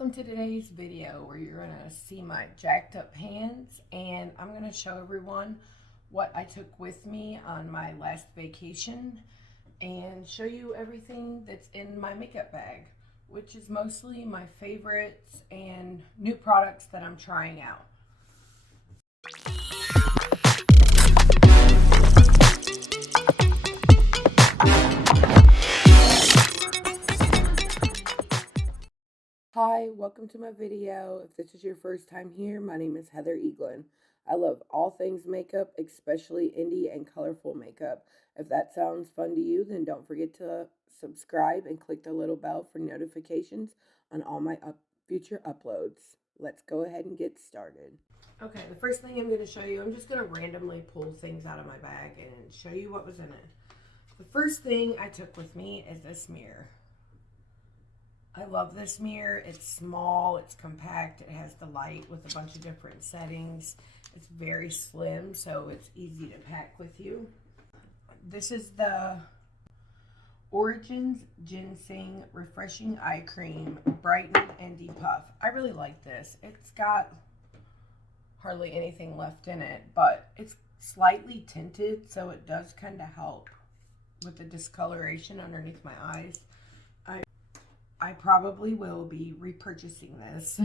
Welcome to today's video where you're going to see my jacked up hands, and I'm going to show everyone what I took with me on my last vacation and show you everything that's in my makeup bag, which is mostly my favorites and new products that I'm trying out. Hi, welcome to my video. If this is your first time here, my name is Heather Eaglen. I love all things makeup, especially indie and colorful makeup. If that sounds fun to you, then don't forget to subscribe and click the little bell for notifications on all my future uploads. Let's go ahead and get started. Okay, the first thing I'm going to show you, I'm just going to randomly pull things out of my bag and show you what was in it. The first thing I took with me is this mirror. I love this mirror. It's small, it's compact, it has the light with a bunch of different settings. It's very slim, so it's easy to pack with you. This is the Origins Ginzing Refreshing Eye Cream, Brighten and Depuff. I really like this. It's got hardly anything left in it, but it's slightly tinted, so it does kind of help with the discoloration underneath my eyes. I probably will be repurchasing this.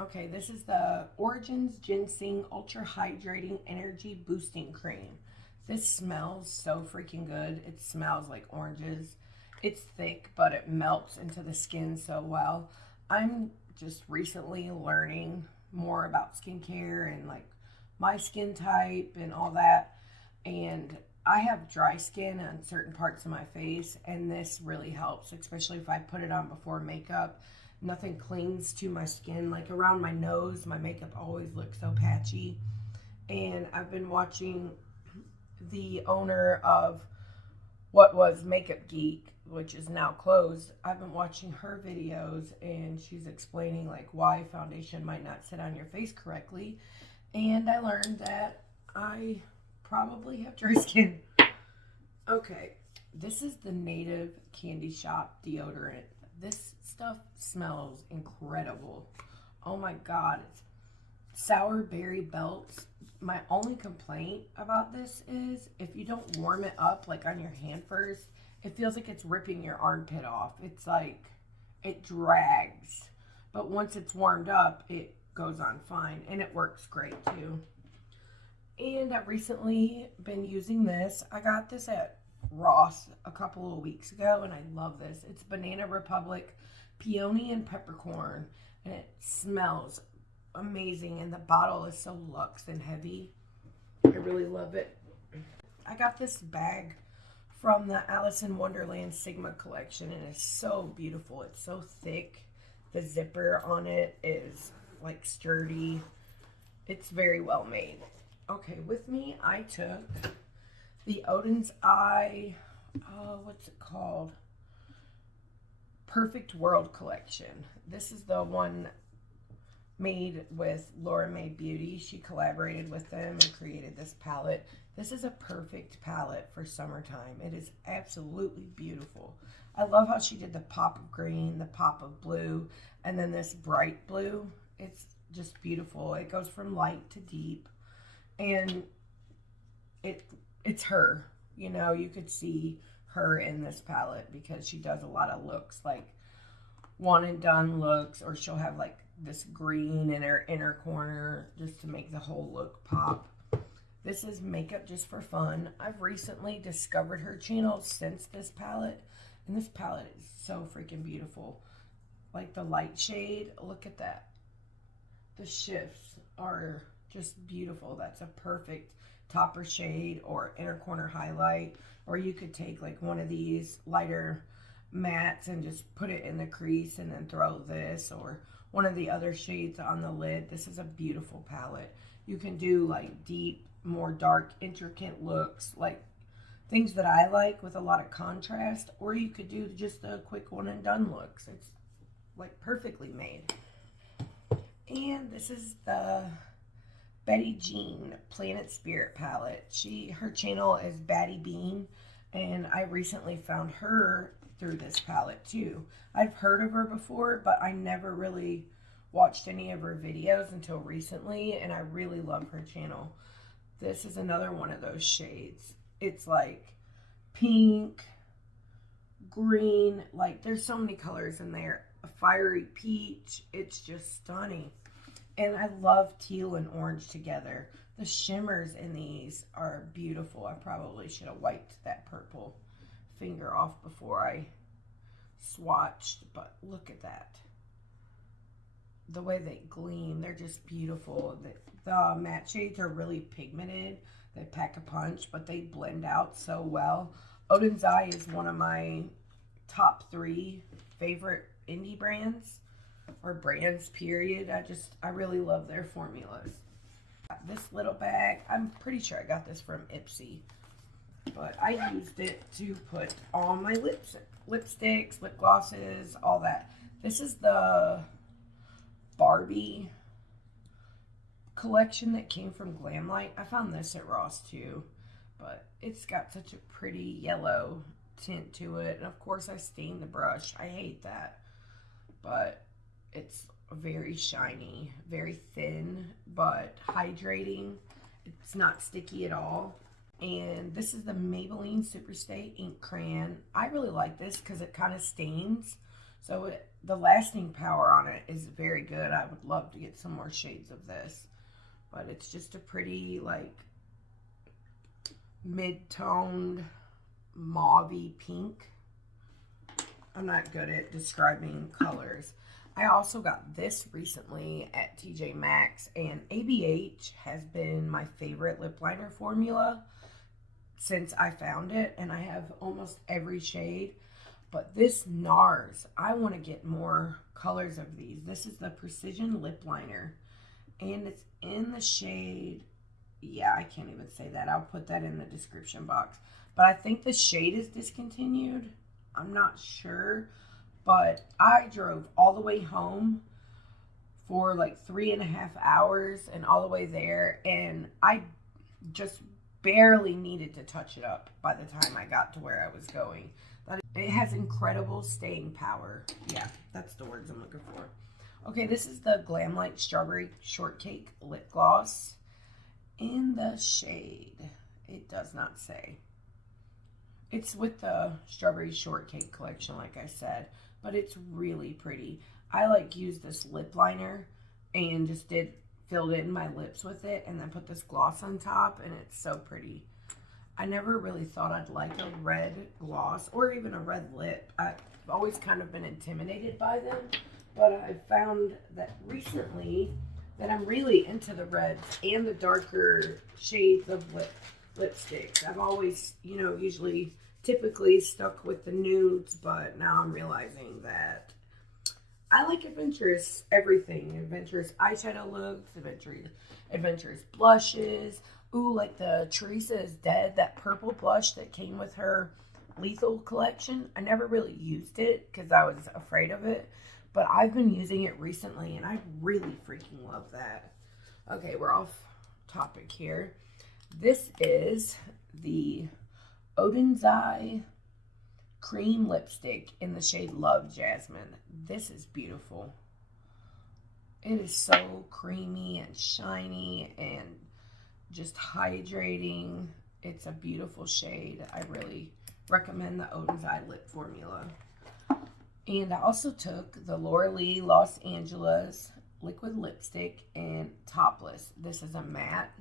Okay, this is the Origins Ginseng Ultra-Hydrating Energy Boosting Cream. This smells so freaking good. It smells like oranges. It's thick, but it melts into the skin so well. I'm just recently learning more about skincare and like my skin type and all that. And I have dry skin on certain parts of my face, and this really helps, especially if I put it on before makeup. Nothing clings to my skin. Like around my nose, my makeup always looks so patchy. And I've been watching the owner of what was Makeup Geek, which is now closed. I've been watching her videos, and she's explaining like why foundation might not sit on your face correctly. And I learned that I probably have dry skin. Okay, this is the Native Candy Shop deodorant. This stuff smells incredible. Oh my god, it's sour berry belts. My only complaint about this is if you don't warm it up like on your hand first, it feels like it's ripping your armpit off. It's like it drags, but once it's warmed up, it goes on fine, and it works great too. And I've recently been using this. I got this at Ross a couple of weeks ago, and I love this. It's Banana Republic Peony and Peppercorn, and it smells amazing, and the bottle is so luxe and heavy. I really love it. I got this bag from the Alice in Wonderland Sigma collection, and it's so beautiful. It's so thick. The zipper on it is like sturdy. It's very well made. Okay, with me I took the Odin's Eye, what's it called? Perfect World collection. This is the one made with Laura May Beauty. She collaborated with them and created this palette. This is a perfect palette for summertime. It is absolutely beautiful. I love how she did the pop of green, the pop of blue, and then this bright blue. It's just beautiful. It goes from light to deep. And it's her, you know, you could see her in this palette because she does a lot of looks, like one and done looks, or she'll have like this green in her inner corner just to make the whole look pop. This is Makeup Just for Fun. I've recently discovered her channel since this palette, and this palette is so freaking beautiful. Like the light shade, look at that. The shifts are just beautiful. That's a perfect topper shade or inner corner highlight, or you could take like one of these lighter mattes and just put it in the crease and then throw this, or one of the other shades on the lid. This is a beautiful palette. You can do like deep, more dark, intricate looks, like things that I like with a lot of contrast, or you could do just the quick one and done looks. It's like perfectly made. And this is the Betty Jean Planet Spirit palette. Her channel is Batty Bean, and I recently found her through this palette too. I've heard of her before, but I never really watched any of her videos until recently, and I really love her channel. This is another one of those shades. It's like pink, green, like there's so many colors in there. A fiery peach. It's just stunning. And I love teal and orange together. The shimmers in these are beautiful. I probably should have wiped that purple finger off before I swatched, but look at that. The way they gleam, they're just beautiful. The matte shades are really pigmented. They pack a punch, but they blend out so well. Oden's Eye is one of my top 3 favorite indie brands, or brands period. I really love their formulas. This little bag, I'm pretty sure I got this from Ipsy, but I used it to put all my lipsticks, lip glosses, all that. This is the Barbie collection that came from GLAMLITE. I found this at Ross too, but it's got such a pretty yellow tint to it. And of course I stained the brush. I hate that, but it's very shiny, very thin, but hydrating. It's not sticky at all. And this is the Maybelline SuperStay Ink Crayon. I really like this because it kind of stains. So the lasting power on it is very good. I would love to get some more shades of this. But it's just a pretty, like, mid-toned, mauve-y pink. I'm not good at describing colors. I also got this recently at TJ Maxx, and ABH has been my favorite lip liner formula since I found it, and I have almost every shade. But this Nars, I want to get more colors of these. This is the Precision Lip Liner, and it's in the shade, yeah, I can't even say that. I'll put that in the description box. But I think the shade is discontinued. I'm not sure. But I drove all the way home for like 3.5 hours and all the way there. And I just barely needed to touch it up by the time I got to where I was going. But it has incredible staying power. Yeah, that's the words I'm looking for. Okay, this is the GLAMLITE Strawberry Shortcake Lip Gloss in the shade. It does not say. It's with the Strawberry Shortcake collection, like I said, but it's really pretty. I like used this lip liner and just filled in my lips with it and then put this gloss on top, and it's so pretty. I never really thought I'd like a red gloss or even a red lip. I've always kind of been intimidated by them, but I found that recently that I'm really into the reds and the darker shades of lipsticks. I've always, typically stuck with the nudes, but now I'm realizing that I like adventurous everything. Adventurous eyeshadow looks, adventurous blushes. Ooh, like the Teresa is Dead, that purple blush that came with her Lethal collection. I never really used it because I was afraid of it, but I've been using it recently and I really freaking love that. Okay, we're off topic here. This is the Oden's Eye cream lipstick in the shade Love Jasmine. This is beautiful. It is so creamy and shiny and just hydrating. It's a beautiful shade. I really recommend the Oden's Eye lip formula. And I also took the Laura Lee Los Angeles liquid lipstick in Topless. This is a matte.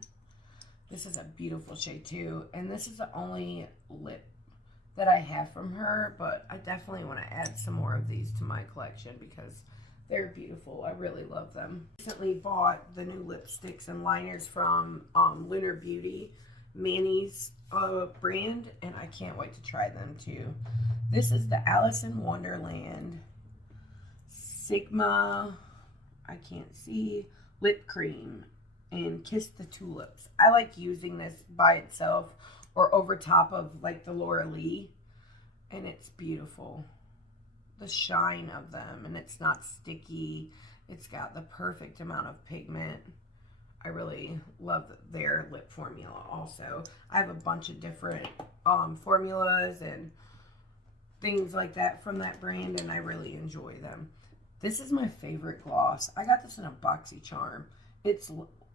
This is a beautiful shade too. And this is the only lip that I have from her, but I definitely want to add some more of these to my collection because they're beautiful. I really love them. Recently bought the new lipsticks and liners from Lunar Beauty, Manny's brand, and I can't wait to try them too. This is the Alice in Wonderland Sigma, I can't see, lip cream and Kiss the Tulips. I like using this by itself or over top of like the Laura Lee, and it's beautiful. The shine of them, and it's not sticky. It's got the perfect amount of pigment. I really love their lip formula also. I have a bunch of different formulas and things like that from that brand, and I really enjoy them. This is my favorite gloss. I got this in a BoxyCharm. It's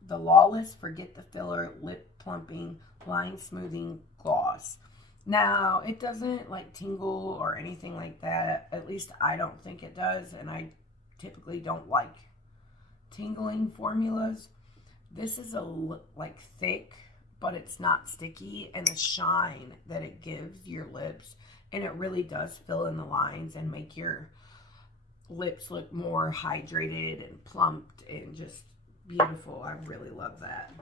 the Lawless Forget the Filler Lip Plumping Line Smoothing Gloss. Now, it doesn't like tingle or anything like that. At least I don't think it does, and I typically don't like tingling formulas. This is like thick, but it's not sticky, and the shine that it gives your lips, and it really does fill in the lines and make your lips look more hydrated and plumped and just beautiful. I really love that.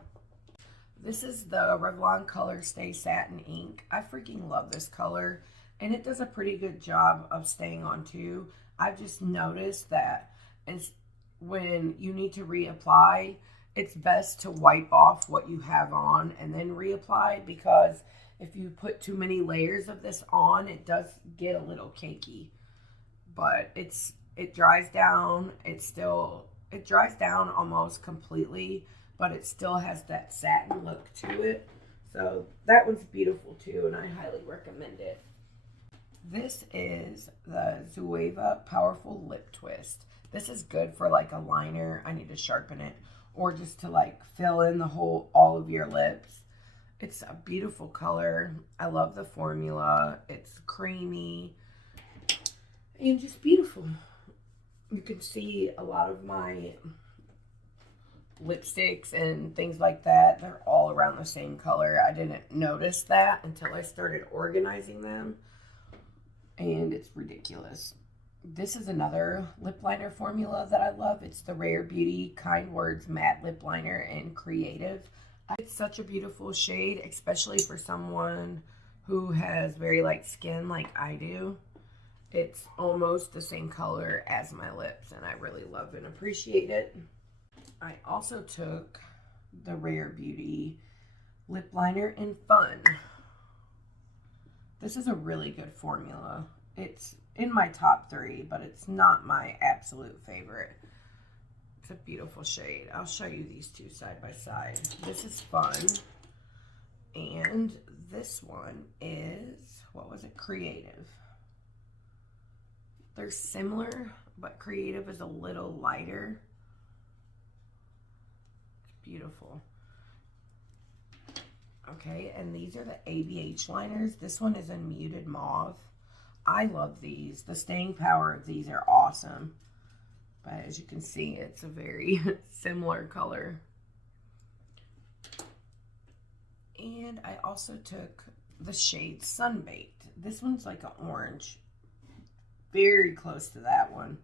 This is the Revlon Color Stay Satin Ink. I freaking love this color, and it does a pretty good job of staying on too. I've just noticed that when you need to reapply, it's best to wipe off what you have on and then reapply, because if you put too many layers of this on, it does get a little cakey. But it dries down. It dries down almost completely, but it still has that satin look to it. So that one's beautiful too, and I highly recommend it. This is the Zoeva Powerful Lip Twist. This is good for like a liner. I need to sharpen it, or just to like fill in all of your lips. It's a beautiful color. I love the formula. It's creamy and just beautiful. You can see a lot of my lipsticks and things like that, they're all around the same color. I didn't notice that until I started organizing them, and it's ridiculous. This is another lip liner formula that I love. It's the Rare Beauty Kind Words Matte Lip Liner in Creative. It's such a beautiful shade, especially for someone who has very light skin like I do. It's almost the same color as my lips, and I really love and appreciate it. I also took the Rare Beauty Lip Liner in Fun. This is a really good formula. It's in my top 3, but it's not my absolute favorite. It's a beautiful shade. I'll show you these two side by side. This is Fun, and this one is, what was it? Creative. They're similar, but Creative is a little lighter. It's beautiful. Okay, and these are the ABH liners. This one is in Muted Mauve. I love these. The staying power of these are awesome. But as you can see, it's a very similar color. And I also took the shade Sunbaked. This one's like an orange. Very close to that one.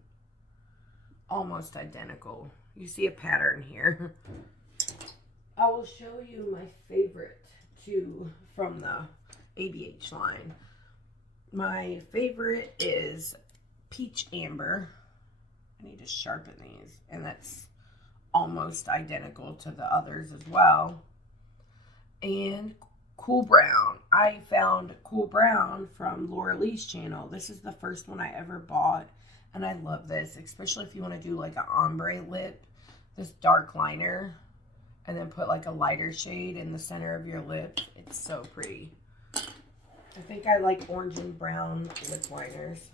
Almost identical. You see a pattern here. I will show you my favorite two from the ABH line. My favorite is Peach Amber. I need to sharpen these, and that's almost identical to the others as well. And Cool Brown. I found Cool Brown from Laura Lee's channel. This is the first one I ever bought, and I love this, especially if you want to do like an ombre lip, this dark liner, and then put like a lighter shade in the center of your lips. It's so pretty. I think I like orange and brown lip liners.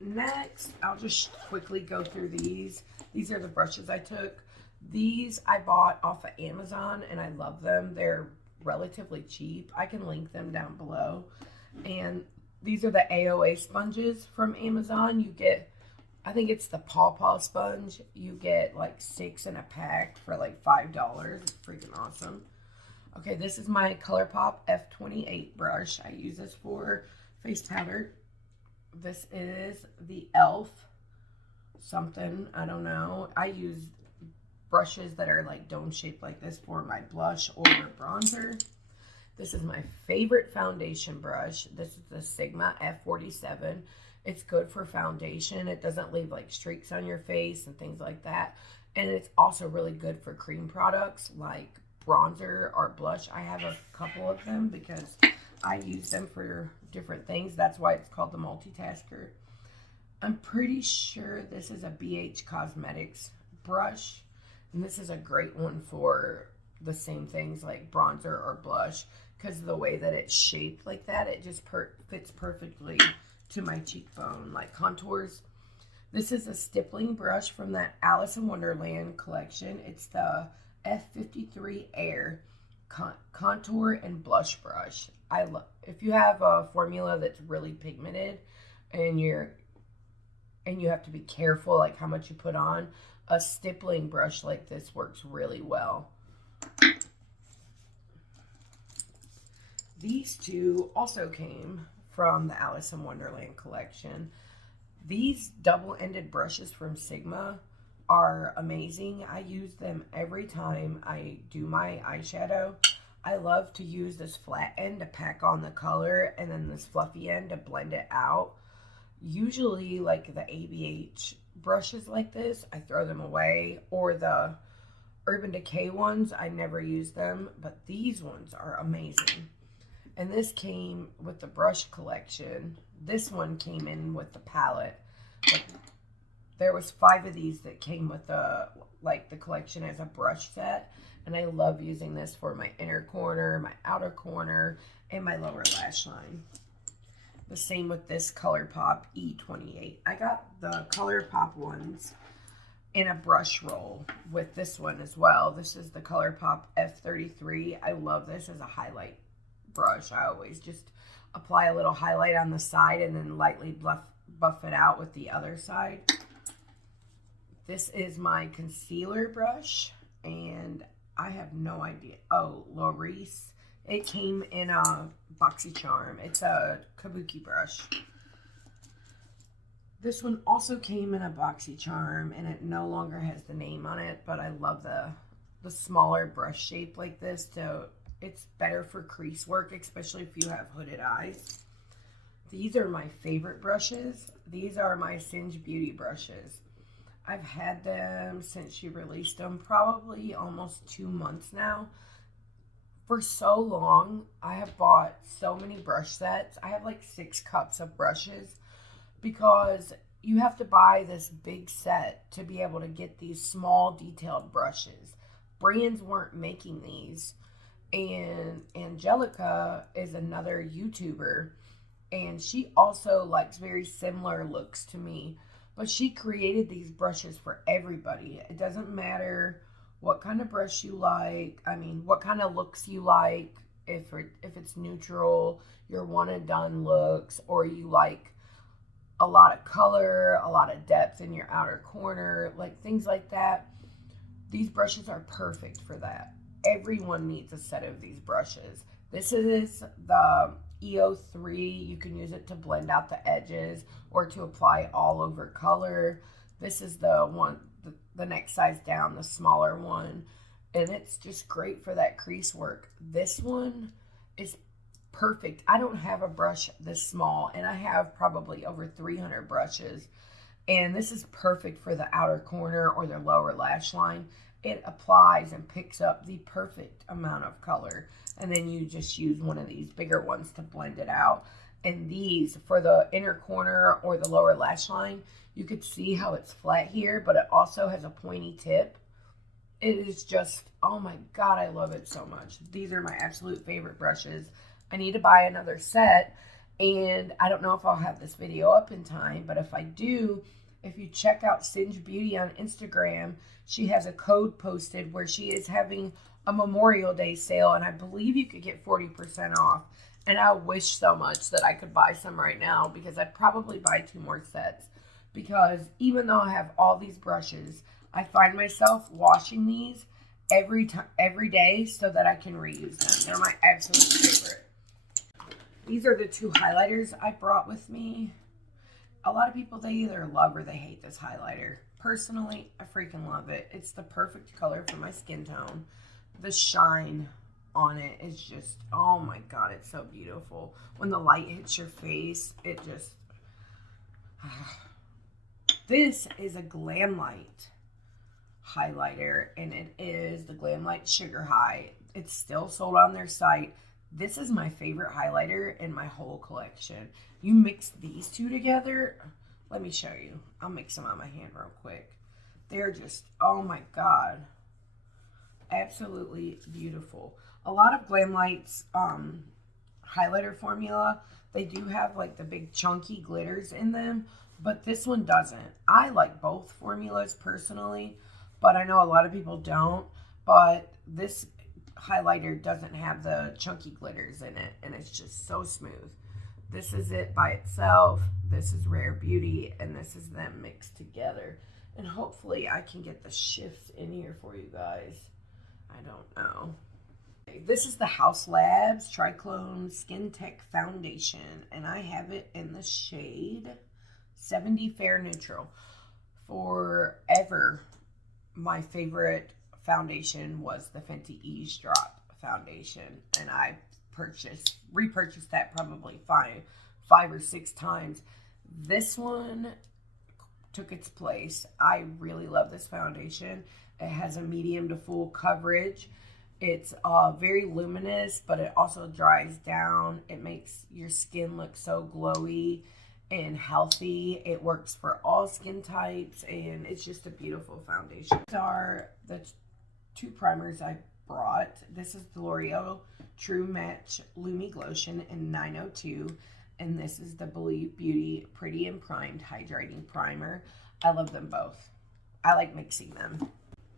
Next, I'll just quickly go through these. These are the brushes I took. These I bought off of Amazon, and I love them. They're relatively cheap. I can link them down below. And these are the AOA sponges from Amazon. You get, I think it's the Paw Paw sponge. You get like 6 in a pack for like $5. It's freaking awesome. Okay, this is my ColourPop F28 brush. I use this for face powder. This is the e.l.f. something, I don't know. I use brushes that are like dome shaped like this for my blush or bronzer. This is my favorite foundation brush. This is the Sigma F47. It's good for foundation. It doesn't leave like streaks on your face and things like that. And it's also really good for cream products like bronzer or blush. I have a couple of them because I use them for different things. That's why it's called the multitasker. I'm pretty sure this is a BH Cosmetics brush. And this is a great one for the same things like bronzer or blush, because of the way that it's shaped like that, it just fits perfectly to my cheekbone, like contours. This is a stippling brush from that Alice in Wonderland collection. It's the F53 Air contour and blush brush. If you have a formula that's really pigmented and you have to be careful like how much you put on, a stippling brush like this works really well. These two also came from the Alice in Wonderland collection. These double-ended brushes from Sigma are amazing. I use them every time I do my eyeshadow. I love to use this flat end to pack on the color and then this fluffy end to blend it out. Usually like the ABH brushes like this, I throw them away, or the Urban Decay ones, I never use them, but these ones are amazing. And this came with the brush collection. This one came in with the palette. But there was 5 of these that came with the collection as a brush set. And I love using this for my inner corner, my outer corner, and my lower lash line. The same with this ColourPop E28. I got the ColourPop ones in a brush roll with this one as well. This is the ColourPop F33. I love this as a highlight brush. I always just apply a little highlight on the side and then lightly buff it out with the other side. This is my concealer brush, and I have no idea. Oh, Lawless. It came in a BoxyCharm. It's a kabuki brush. This one also came in a BoxyCharm, and it no longer has the name on it, but I love the smaller brush shape like this. It's better for crease work, especially if you have hooded eyes. These are my favorite brushes. These are my Singe Beauty brushes. I've had them since she released them, probably almost 2 months now. For so long, I have bought so many brush sets. I have like 6 cups of brushes because you have to buy this big set to be able to get these small detailed brushes. Brands weren't making these. And Angelica is another YouTuber, and she also likes very similar looks to me, but she created these brushes for everybody. It doesn't matter what kind of brush you like. I mean, what kind of looks you like. If it's neutral, your one and done looks, or you like a lot of color, a lot of depth in your outer corner, like things like that. These brushes are perfect for that. Everyone needs a set of these brushes. This is the EO3. You can use it to blend out the edges or to apply all over color. This is the one, the next size down, the smaller one. And it's just great for that crease work. This one is perfect. I don't have a brush this small, and I have probably over 300 brushes. And this is perfect for the outer corner or the lower lash line. It applies and picks up the perfect amount of color. And then you just use one of these bigger ones to blend it out. And these, for the inner corner or the lower lash line, you could see how it's flat here, but it also has a pointy tip. It is just, oh my God, I love it so much. These are my absolute favorite brushes. I need to buy another set, and I don't know if I'll have this video up in time, but if I do, if you check out Singe Beauty on Instagram, she has a code posted where she is having a Memorial Day sale, and I believe you could get 40% off. And I wish so much that I could buy some right now, because I'd probably buy 2 more sets. Because even though I have all these brushes, I find myself washing these every day so that I can reuse them. They're my absolute favorite. These are the 2 highlighters I brought with me. A lot of people, they either love or they hate this highlighter. Personally, I freaking love it. It's the perfect color for my skin tone. The shine on it is just, oh my God, it's so beautiful. When the light hits your face, it just... This is a GLAMLITE highlighter, and it is the GLAMLITE Sugar High. It's still sold on their site. This is my favorite highlighter in my whole collection. You mix these 2 together. Let me show you. I'll mix them on my hand real quick. They're just, oh my God, absolutely beautiful. A lot of GLAMLITE's highlighter formula. They do have like the big chunky glitters in them, but this one doesn't. I like both formulas personally, but I know a lot of people don't. But this highlighter doesn't have the chunky glitters in it, and it's just so smooth. This is it by itself. This is Rare Beauty, and this is them mixed together. And hopefully I can get the shifts in here for you guys. I don't know. This is the Haus Labs Triclone Skin Tech Foundation, and I have it in the shade 70 Fair Neutral. Forever, my favorite foundation was the Fenty Eavesdrop foundation, and I repurchased that probably five or six times. This one took its place. I really love this foundation. It has a medium to full coverage. It's very luminous, but it also dries down. It makes your skin look so glowy and healthy. It works for all skin types, and it's just a beautiful foundation. These are the two primers I brought. This is the L'Oreal True Match Lumi Glotion in 902, and this is the Believe Beauty Pretty and Primed Hydrating Primer. I love them both. I like mixing them.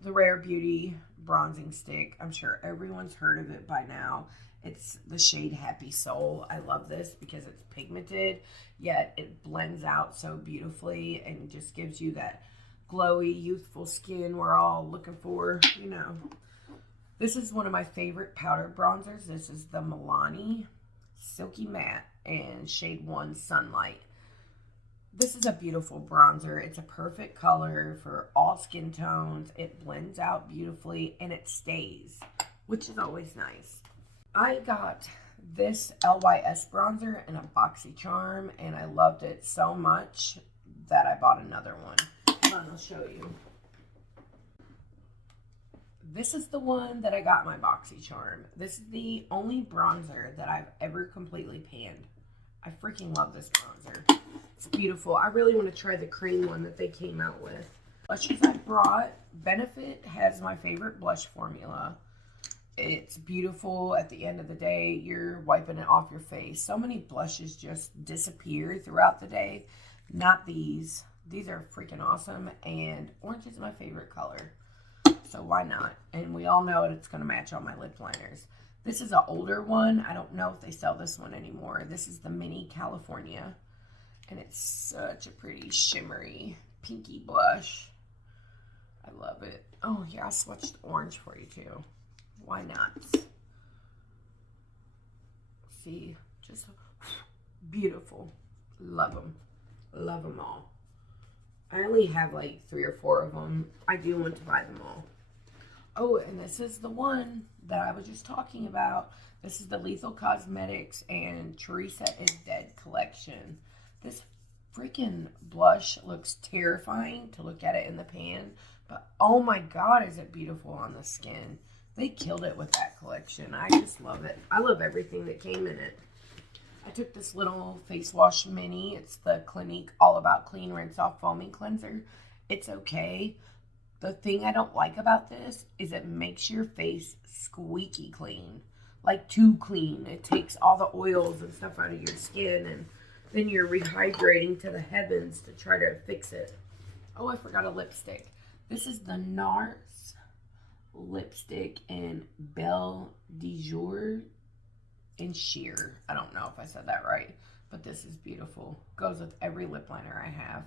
The Rare Beauty Bronzing Stick. I'm sure everyone's heard of it by now. It's the shade Happy Soul. I love this because it's pigmented, yet it blends out so beautifully and just gives you that glowy, youthful skin we're all looking for, you know. This is one of my favorite powder bronzers. This is the Milani Silky Matte and shade 1 Sunlight. This is a beautiful bronzer. It's a perfect color for all skin tones. It blends out beautifully and it stays, which is always nice. I got this LYS bronzer in a BoxyCharm, and I loved it so much that I bought another one. Hold on, I'll show you. This is the one that I got in my BoxyCharm. This is the only bronzer that I've ever completely panned. I freaking love this bronzer. It's beautiful. I really want to try the cream one that they came out with. Blushes I brought. Benefit has my favorite blush formula. It's beautiful. At the end of the day, you're wiping it off your face. So many blushes just disappear throughout the day. Not these. These are freaking awesome, and orange is my favorite color. So why not? And we all know it's going to match all my lip liners. This is an older one. I don't know if they sell this one anymore. This is the Mini California. And it's such a pretty shimmery pinky blush. I love it. Oh, yeah, I swatched orange for you too. Why not? See, just beautiful. Love them. Love them all. I only have like 3 or 4 of them. I do want to buy them all. Oh, and this is the one that I was just talking about. This is the Lethal Cosmetics and Teresa is Dead collection. This freaking blush looks terrifying to look at it in the pan, but oh my god, is it beautiful on the skin. They killed it with that collection. I just love it. I love everything that came in it. I took this little face wash mini. It's the Clinique All About Clean Rinse Off Foaming Cleanser. It's okay. The thing I don't like about this is it makes your face squeaky clean. Like too clean. It takes all the oils and stuff out of your skin, and then you're rehydrating to the heavens to try to fix it. Oh, I forgot a lipstick. This is the Nars lipstick in Belle de Jour in Sheer. I don't know if I said that right, but this is beautiful. Goes with every lip liner I have.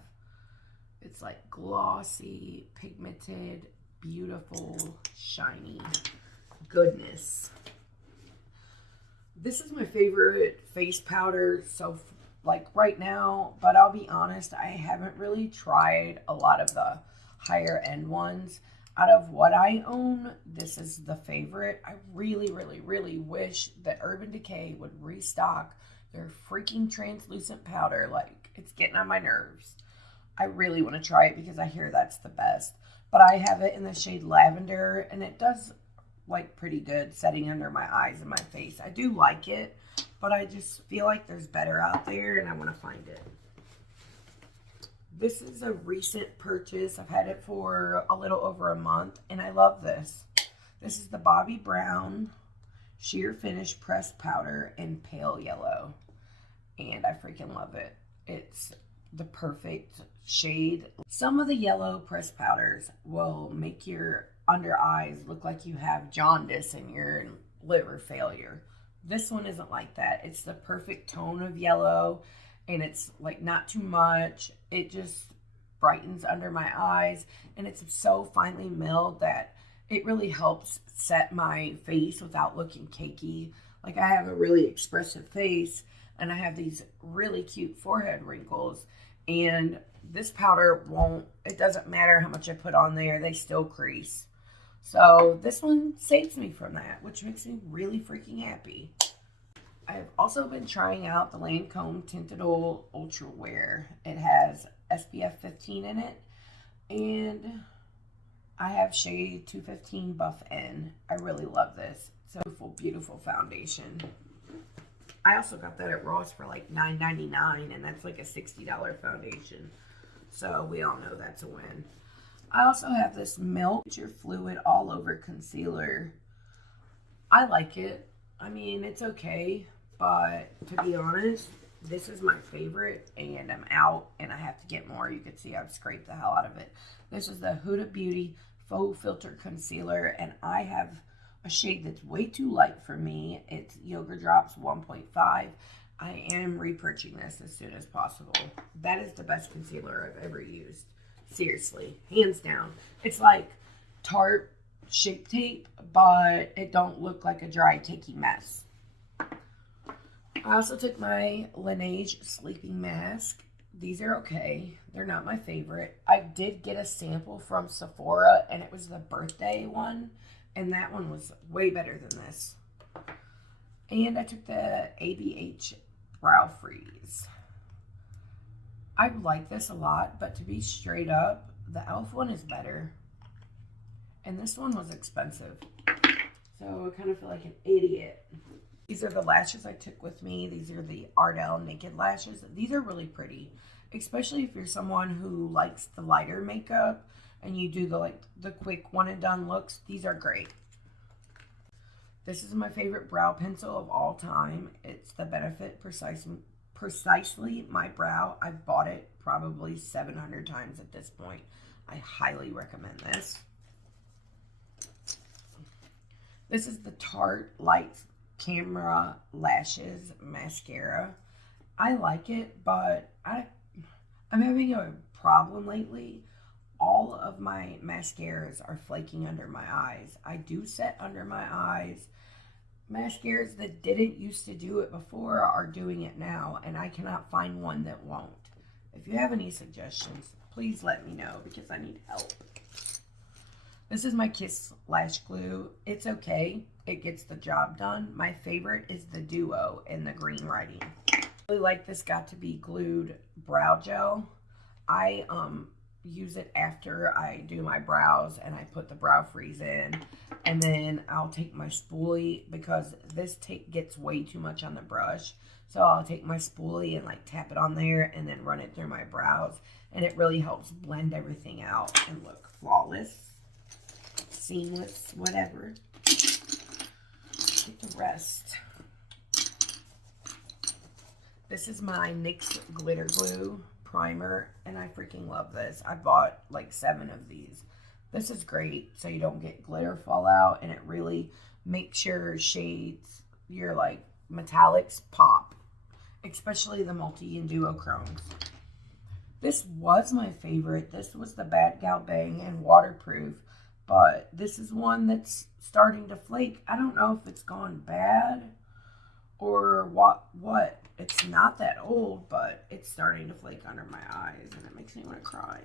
It's like glossy, pigmented, beautiful, shiny goodness. This is my favorite face powder so like right now, but I'll be honest, I haven't really tried a lot of the higher end ones. Out of what I own, this is the favorite. I really, really, really wish that Urban Decay would restock their freaking translucent powder. Like, it's getting on my nerves. I really want to try it because I hear that's the best. But I have it in the shade Lavender, and it does like pretty good setting under my eyes and my face. I do like it, but I just feel like there's better out there, and I want to find it. This is a recent purchase. I've had it for a little over a month, and I love this. This is the Bobbi Brown Sheer Finish Pressed Powder in Pale Yellow. And I freaking love it. It's the perfect shade. Some of the yellow pressed powders will make your under eyes look like you have jaundice and your liver failure. This one isn't like that. It's the perfect tone of yellow, and it's like not too much. It just brightens under my eyes, and it's so finely milled that it really helps set my face without looking cakey. Like, I have a really expressive face, and I have these really cute forehead wrinkles, and this powder won't, it doesn't matter how much I put on there, they still crease. So this one saves me from that, which makes me really freaking happy. I've also been trying out the Lancome Tinted Oil Ultra Wear. It has SPF 15 in it, and I have shade 215 Buff N. I really love this. It's a beautiful, beautiful foundation. I also got that at Ross for like $9.99, and that's like a $60 foundation. So we all know that's a win. I also have this Milk Fluid All Over Concealer. I like it. I mean, it's okay, but to be honest, this is my favorite, and I'm out, and I have to get more. You can see I've scraped the hell out of it. This is the Huda Beauty Faux Filter Concealer, and I have a shade that's way too light for me. It's Yoga Drops 1.5. I am repurchasing this as soon as possible. That is the best concealer I've ever used. Seriously, hands down. It's like Tarte Shape Tape, but it don't look like a dry, cakey mess. I also took my Laneige Sleeping Mask. These are okay. They're not my favorite. I did get a sample from Sephora, and it was the birthday one, and that one was way better than this. And I took the ABH Brow Freeze. I like this a lot, but to be straight up, the e.l.f. one is better. And this one was expensive. So I kind of feel like an idiot. These are the lashes I took with me. These are the Ardell Naked Lashes. These are really pretty, especially if you're someone who likes the lighter makeup and you do the quick one and done looks. These are great. This is my favorite brow pencil of all time. It's the Benefit Precisely My Brow. I've bought it probably 700 times at this point. I highly recommend this. This is the Tarte Light Camera Lashes Mascara. I like it, but I'm having a problem lately. All of my mascaras are flaking under my eyes. I do set under my eyes. Mascaras that didn't used to do it before are doing it now, and I cannot find one that won't. If you have any suggestions, please let me know, because I need help. This is my Kiss Lash Glue. It's okay. It gets the job done. My favorite is the Duo in the green writing. I really like this Got To Be Glued brow gel. I use it after I do my brows, and I put the brow freeze in, and then I'll take my spoolie, because this gets way too much on the brush. So I'll take my spoolie and like tap it on there and then run it through my brows, and it really helps blend everything out and look flawless, seamless, whatever. Take the rest. This is my NYX Glitter Glue Primer, and I freaking love this. I bought like 7 of these. This is great so you don't get glitter fallout, and it really makes your shades, your like metallics, pop, especially the multi and duochromes. This was my favorite. This was the Bad Gal Bang and waterproof, but this is one that's starting to flake. I don't know if it's gone bad or what. It's not that old, but it's starting to flake under my eyes, and it makes me want to cry.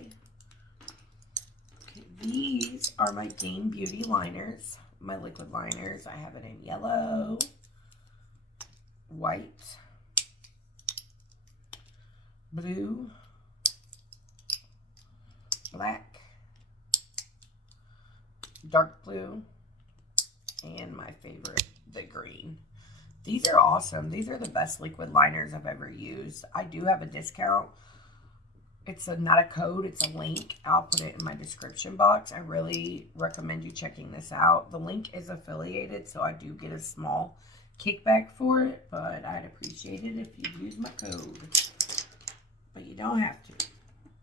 Okay, these are my Game Beauty liners, my liquid liners. I have it in yellow, white, blue, black, dark blue, and my favorite, the green. These are awesome. These are the best liquid liners I've ever used. I do have a discount It's not a code, it's a link. I'll put it in my description box. I really recommend you checking this out. The link is affiliated, so I do get a small kickback for it, but I'd appreciate it if you use my code. But you don't have to.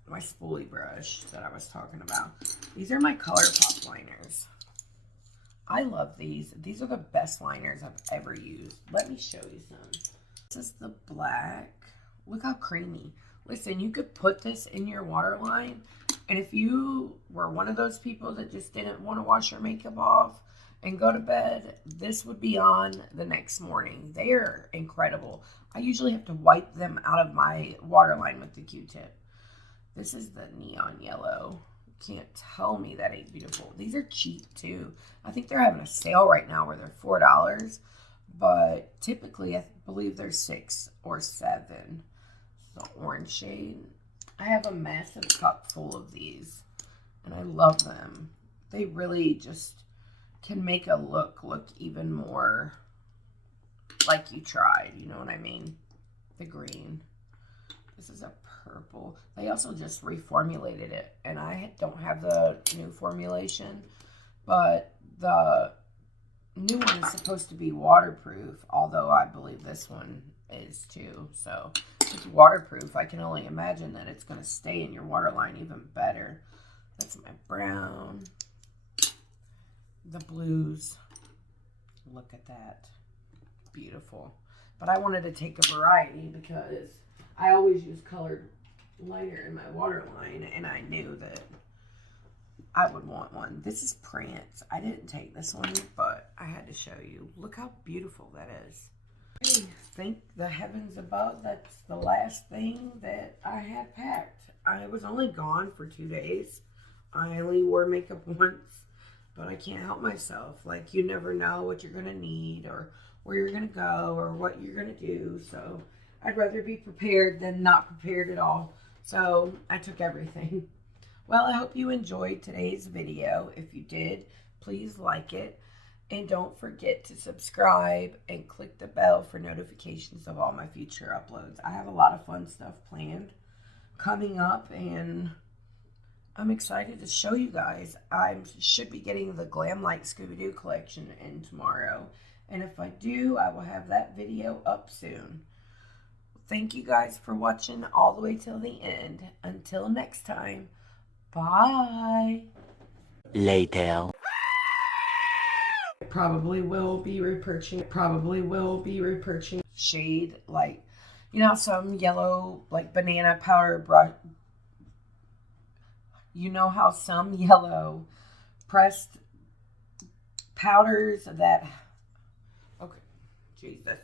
My spoolie brush that I was talking about. These are my ColourPop liners. I love these. These are the best liners I've ever used. Let me show you some. This is the black. Look how creamy. Listen, you could put this in your waterline, and if you were one of those people that just didn't want to wash your makeup off and go to bed, this would be on the next morning. They are incredible. I usually have to wipe them out of my waterline with the Q-tip. This is the neon yellow. Can't tell me that ain't beautiful. These are cheap too. I think they're having a sale right now where they're $4, but typically I believe they're $6 or $7. The orange shade. I have a massive cup full of these, and I love them. They really just can make a look even more like you tried. You know what I mean? The green. This is a purple. They also just reformulated it, and I don't have the new formulation, but the new one is supposed to be waterproof, although I believe this one is too. So if it's waterproof, I can only imagine that it's going to stay in your waterline even better. That's my brown. The blues. Look at that. Beautiful. But I wanted to take a variety because I always use colored lighter in my waterline, and I knew that I would want one. This is Prance. I didn't take this one, but I had to show you. Look how beautiful that is. Hey, thank the heavens above, that's the last thing that I had packed. I was only gone for 2 days. I only wore makeup once, but I can't help myself. Like, you never know what you're going to need or where you're going to go or what you're going to do. So I'd rather be prepared than not prepared at all. So I took everything. Well, I hope you enjoyed today's video. If you did, please like it. And don't forget to subscribe and click the bell for notifications of all my future uploads. I have a lot of fun stuff planned coming up, and I'm excited to show you guys. I should be getting the GLAMLITE Scooby-Doo collection in tomorrow. And if I do, I will have that video up soon. Thank you guys for watching all the way till the end. Until next time, bye. Later. Probably will be repurchasing shade, like, you know, some yellow, like banana powder brush. You know how some yellow pressed powders that, okay, Jesus.